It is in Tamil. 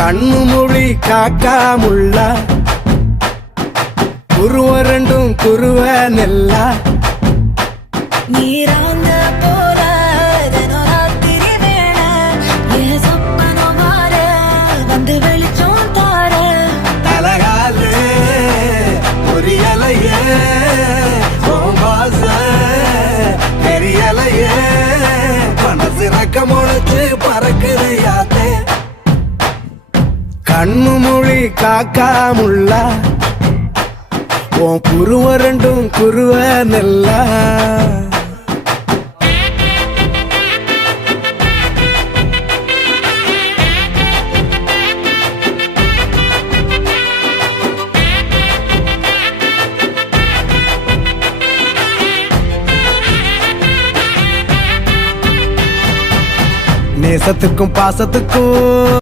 கண்ணு மொழி காக்காமுள்ள குருவ ரெண்டும் குருவ நெல்லா நீராங்க போல ராத்திரி வேண என் சொப்பனம் மாற வந்து வெளிச்சம் தார தலகாலே பொரியலையே சோம்பாச பெரியலையே மனசு ரக்க முளைச்சு பறக்குது யாத்தே கண்ணு மொழி காக்காமுள்ள உன் குருவ ரெண்டும் குருவ நெல்லா நேசத்துக்கும் பாசத்துக்கும்